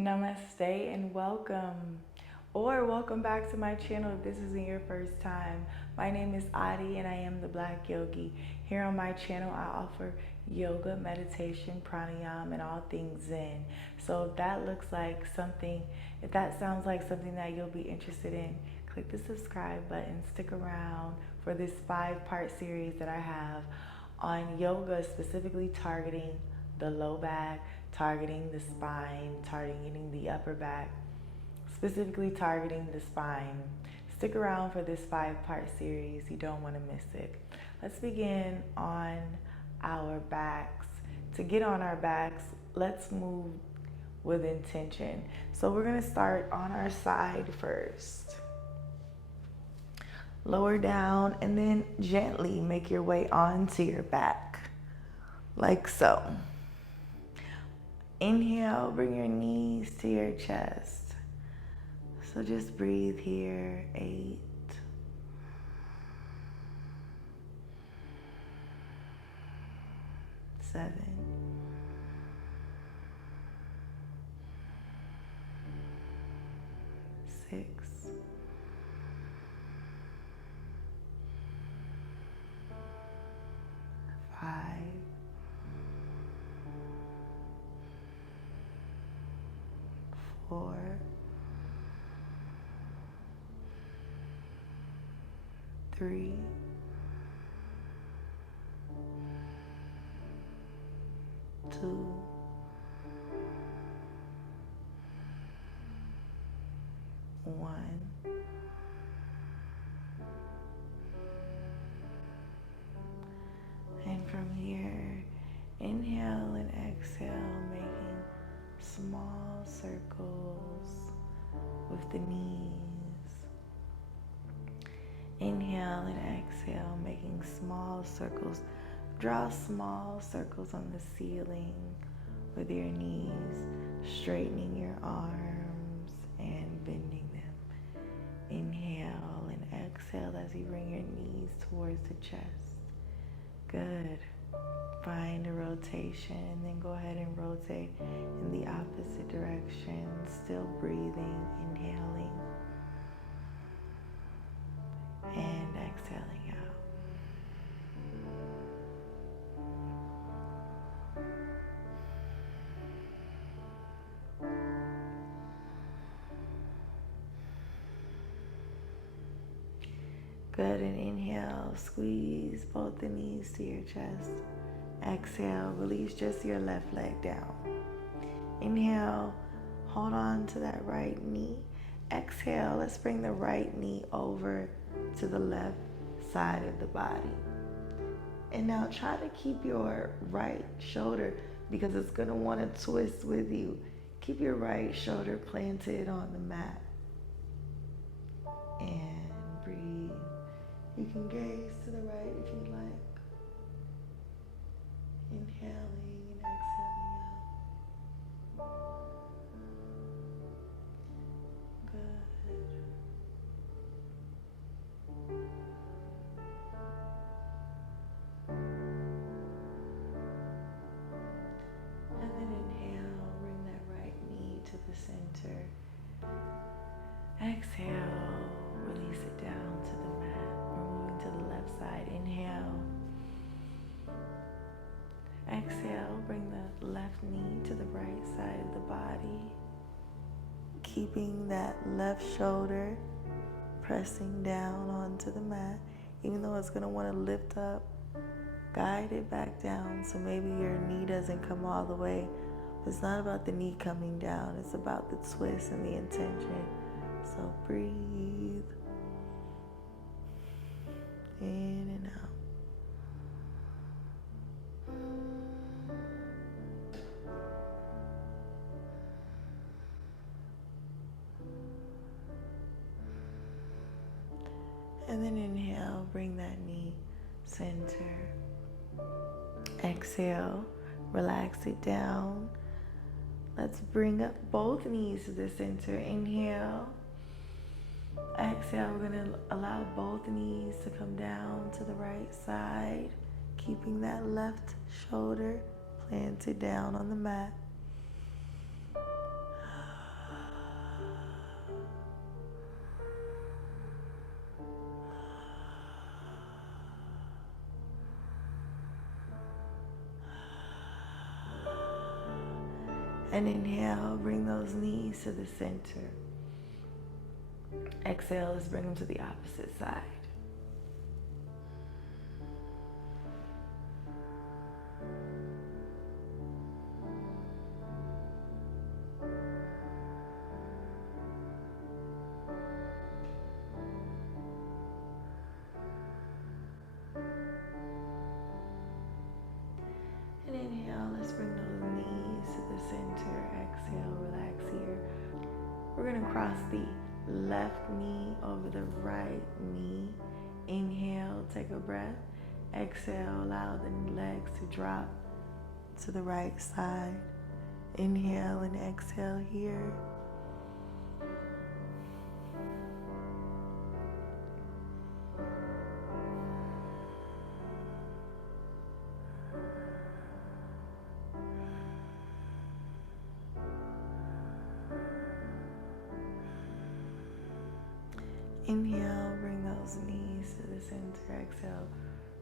Namaste and welcome, or welcome back to my channel if this isn't your first time. My name is Adi and I am the Black Yogi. Here on my channel, I offer yoga, meditation, pranayama, and all things Zen. So if that looks like something, if that sounds like something that you'll be interested in, click the subscribe button. Stick around for this 5-part series that I have on yoga, specifically targeting the low back, targeting the spine, targeting the upper back, specifically targeting the spine. Stick around for this 5-part series. You don't want to miss it. Let's begin on our backs. To get on our backs, let's move with intention. So we're going to start on our side first. Lower down and then gently make your way onto your back, like so. Inhale, bring your knees to your chest. So just breathe here. 8, 7, 6, 5, 4, 3, 2, 1. And from here, inhale and exhale, making small circles with the knees. Inhale and exhale, making small circles. Draw small circles on the ceiling with your knees, straightening your arms and bending them. Inhale and exhale as you bring your knees towards the chest. Good. Find a rotation and then go ahead and rotate in the opposite direction. Still breathing, inhaling and exhaling out. Good, and inhale, squeeze both the knees to your chest. Exhale, release just your left leg down. Inhale, hold on to that right knee. Exhale, let's bring the right knee over to the left side of the body. And now try to keep your right shoulder, because it's going to want to twist with you. Keep your right shoulder planted on the mat. And breathe. You can gaze to the right if you'd like. Inhaling and exhaling out. Good. And then inhale, bring that right knee to the center. Exhale, release it down to the mat. We're moving to the left side. Inhale. Exhale, bring the left knee to the right side of the body. Keeping that left shoulder pressing down onto the mat. Even though it's going to want to lift up, guide it back down so maybe your knee doesn't come all the way. It's not about the knee coming down. It's about the twist and the intention. So breathe in and out. And then inhale, bring that knee center. Exhale, relax it down. Let's bring up both knees to the center. Inhale. Exhale, we're going to allow both knees to come down to the right side, keeping that left shoulder planted down on the mat. And inhale, bring those knees to the center. Exhale, let's bring them to the opposite side. And inhale, let's bring those knees to the center. Exhale, relax here. We're gonna cross the left knee over the right knee. Inhale, take a breath. Exhale, allow the legs to drop to the right side. Inhale and exhale here. Inhale, bring those knees to the center. Exhale,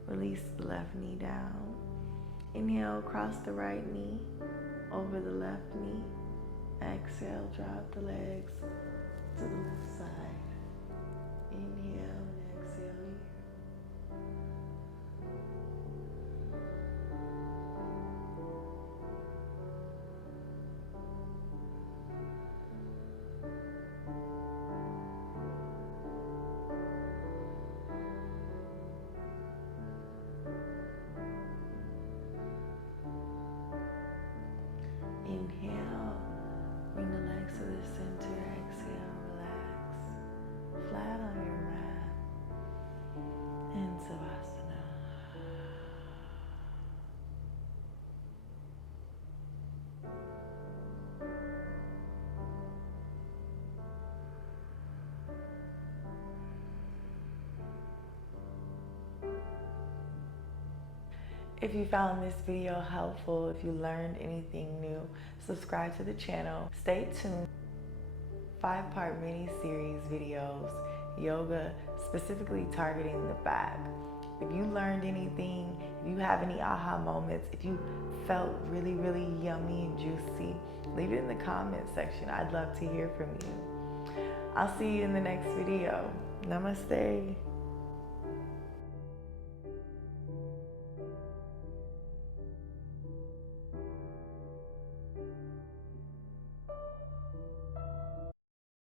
release the left knee down. Inhale, cross the right knee over the left knee. Exhale, drop the legs to the left side. Inhale and exhale here. Inhale, bring the legs to the center. Exhale, relax. Flat on your mat. And Savasana. If you found this video helpful, if you learned anything new, subscribe to the channel. Stay tuned. 5-part mini-series videos, yoga specifically targeting the back. If you learned anything, if you have any aha moments, if you felt really, really yummy and juicy, leave it in the comment section. I'd love to hear from you. I'll see you in the next video. Namaste.